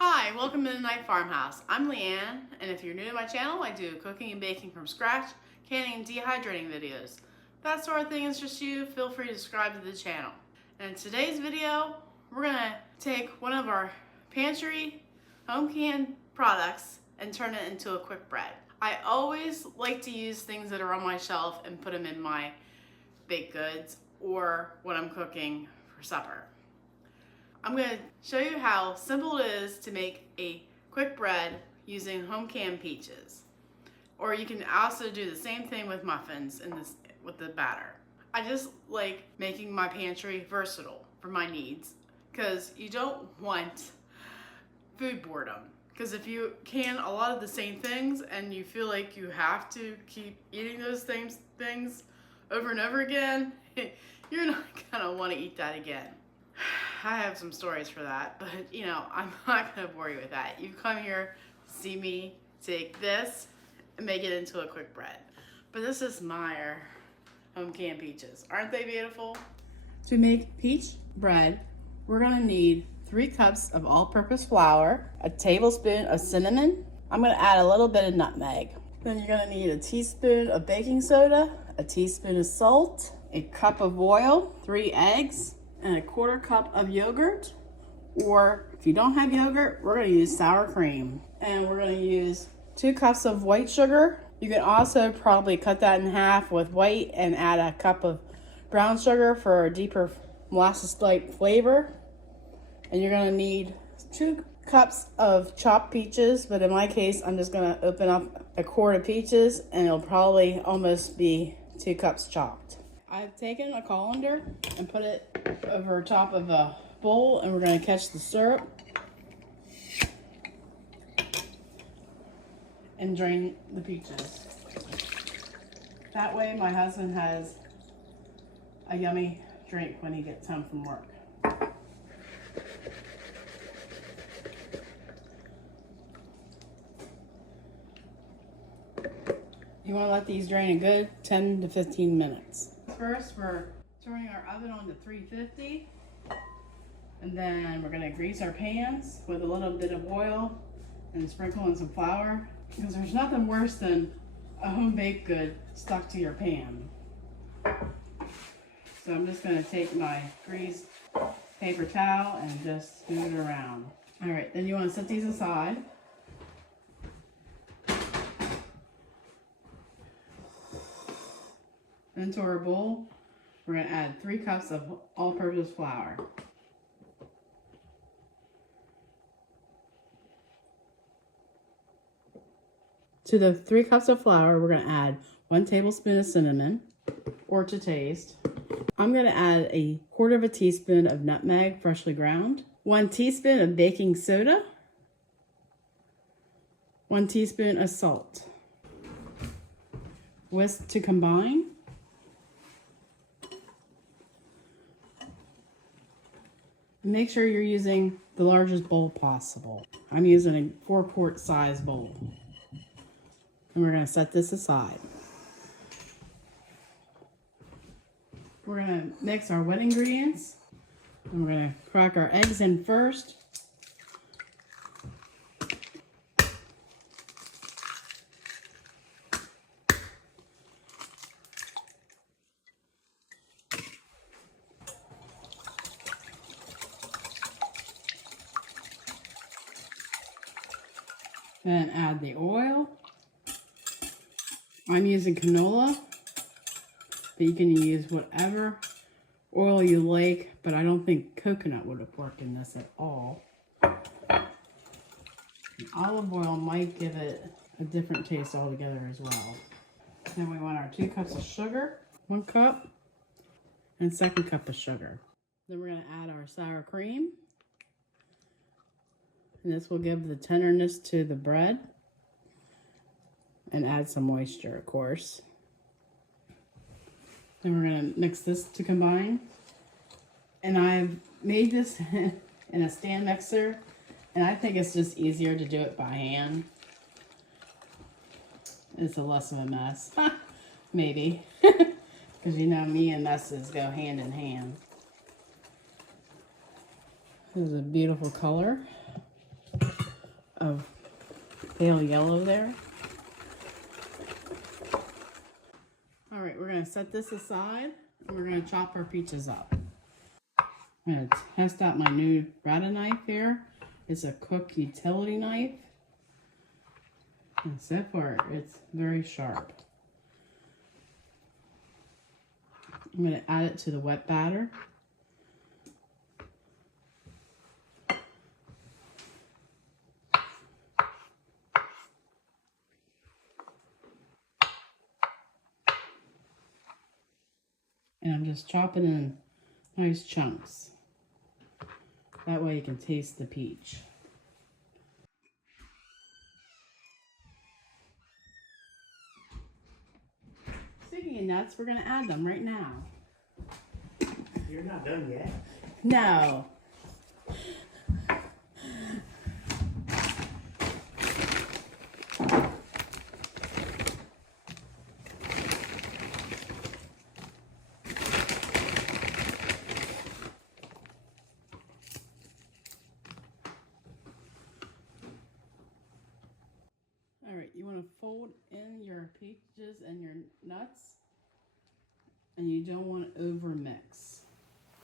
Hi, welcome to Mennonite Farmhouse. I'm Leanne, and if you're new to my channel, I do cooking and baking from scratch, canning and dehydrating videos. If that sort of thing interests you, feel free to subscribe to the channel. And in today's video, we're gonna take one of our pantry home canned products and turn it into a quick bread. I always like to use things that are on my shelf and put them in my baked goods or when I'm cooking for supper. I'm going to show you how simple it is to make a quick bread using home canned peaches. Or you can also do the same thing with muffins with the batter. I just like making my pantry versatile for my needs because you don't want food boredom. Because if you can a lot of the same things and you feel like you have to keep eating those same things over and over again, you're not going to want to eat that again. I have some stories for that, but I'm not going to bore you with that. You come here, see me take this and make it into a quick bread. But this is my home canned peaches. Aren't they beautiful? To make peach bread, we're going to need 3 cups of all-purpose flour, a tablespoon of cinnamon. I'm going to add a little bit of nutmeg. Then you're going to need a teaspoon of baking soda, a teaspoon of salt, a cup of oil, 3 eggs, and a 1/4 cup of yogurt, or if you don't have yogurt, we're going to use sour cream. And we're going to use 2 cups of white sugar. You can also probably cut that in half with white and add a cup of brown sugar for a deeper molasses-like flavor. And you're going to need 2 cups of chopped peaches, but in my case, I'm just going to open up a quart of peaches and it'll probably almost be 2 cups chopped. I've taken a colander and put it over top of a bowl, and we're going to catch the syrup and drain the peaches. That way my husband has a yummy drink when he gets home from work. You want to let these drain a good 10 to 15 minutes. First, we're turning our oven on to 350, and then we're going to grease our pans with a little bit of oil and sprinkle in some flour, because there's nothing worse than a home baked good stuck to your pan. So I'm just going to take my greased paper towel and just move it around. All right, then you want to set these aside. Into our bowl, we're going to add 3 cups of all-purpose flour. To the 3 cups of flour, we're going to add 1 tablespoon of cinnamon, or to taste. I'm going to add a 1/4 teaspoon of nutmeg, freshly ground, 1 teaspoon of baking soda, 1 teaspoon of salt. Whisk to combine. Make sure you're using the largest bowl possible. I'm using a 4-quart size bowl. And we're going to set this aside. We're going to mix our wet ingredients. And we're going to crack our eggs in first. Then add the oil. I'm using canola, but you can use whatever oil you like, but I don't think coconut would have worked in this at all. And olive oil might give it a different taste altogether as well. Then we want our 2 cups of sugar, 1 cup, and 2nd cup of sugar. Then we're going to add our sour cream. And this will give the tenderness to the bread and add some moisture, of course. Then we're going to mix this to combine. And I've made this in a stand mixer, and I think it's just easier to do it by hand. It's a less of a mess. Maybe. Because you know me and messes go hand in hand. This is a beautiful color. of pale yellow there. All right, we're gonna set this aside and we're gonna chop our peaches up. I'm gonna test out my new Bretta knife here. It's a Cook utility knife. And so far, it's very sharp. I'm gonna add it to the wet batter. And I'm just chopping in nice chunks. That way you can taste the peach. Speaking of nuts, we're gonna add them right now. You're not done yet? No. Alright, you want to fold in your peaches and your nuts, and you don't want to over mix.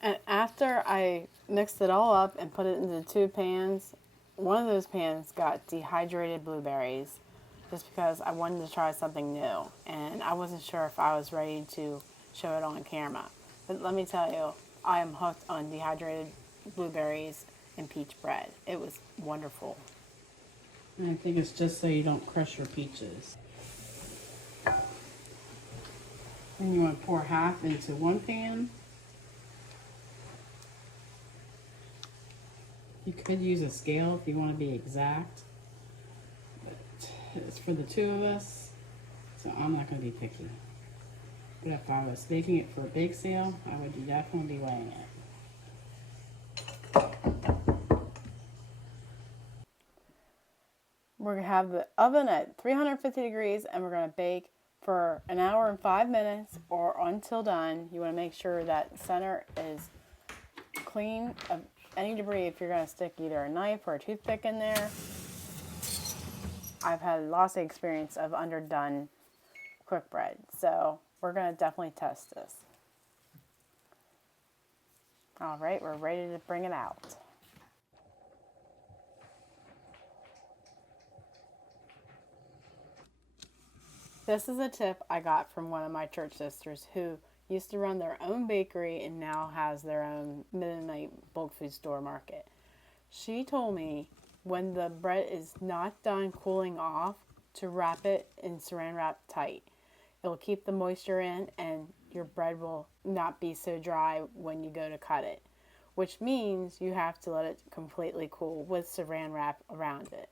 And after I mixed it all up and put it into 2 pans, one of those pans got dehydrated blueberries just because I wanted to try something new, and I wasn't sure if I was ready to show it on camera. But let me tell you, I am hooked on dehydrated blueberries and peach bread. It was wonderful. And I think it's just so you don't crush your peaches. And you want to pour half into one pan. You could use a scale if you want to be exact, but it's for the 2 of us, so I'm not going to be picky. But if I was baking it for a bake sale, I would definitely be weighing it. We're going to have the oven at 350 degrees and we're going to bake for 1 hour and 5 minutes or until done. You want to make sure that center is clean of any debris if you're going to stick either a knife or a toothpick in there. I've had lots of experience of underdone quick bread, so we're going to definitely test this. All right, we're ready to bring it out. This is a tip I got from one of my church sisters who used to run their own bakery and now has their own Mennonite bulk food store market. She told me when the bread is not done cooling off to wrap it in saran wrap tight. It'll keep the moisture in and your bread will not be so dry when you go to cut it, which means you have to let it completely cool with saran wrap around it.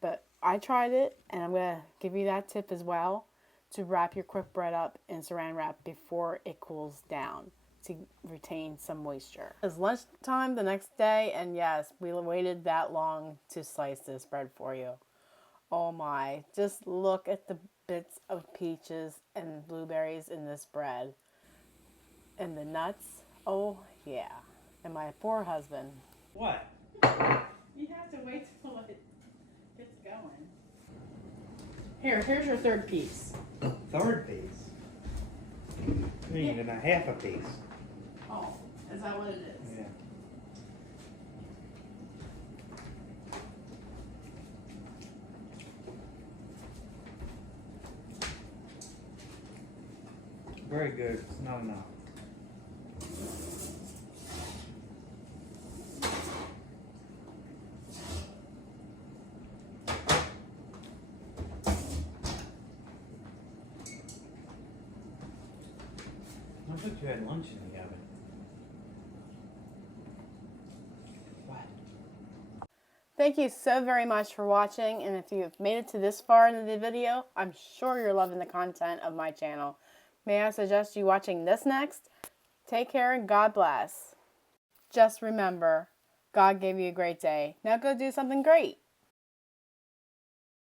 But I tried it, and I'm going to give you that tip as well, to wrap your quick bread up in saran wrap before it cools down to retain some moisture. It's lunchtime the next day, and yes, we waited that long to slice this bread for you. Oh my, just look at the bits of peaches and blueberries in this bread. And the nuts, oh yeah. And my poor husband. What? You have to wait till it gets going. Here's your 3rd piece. 3rd piece? I mean, and a half a piece. Oh, is that what it is? Yeah. Very good. It's not enough. I thought you had lunch in the oven. What? Thank you so very much for watching, and if you've made it to this far in the video, I'm sure you're loving the content of my channel. May I suggest you watching this next? Take care and God bless. Just remember, God gave you a great day. Now go do something great.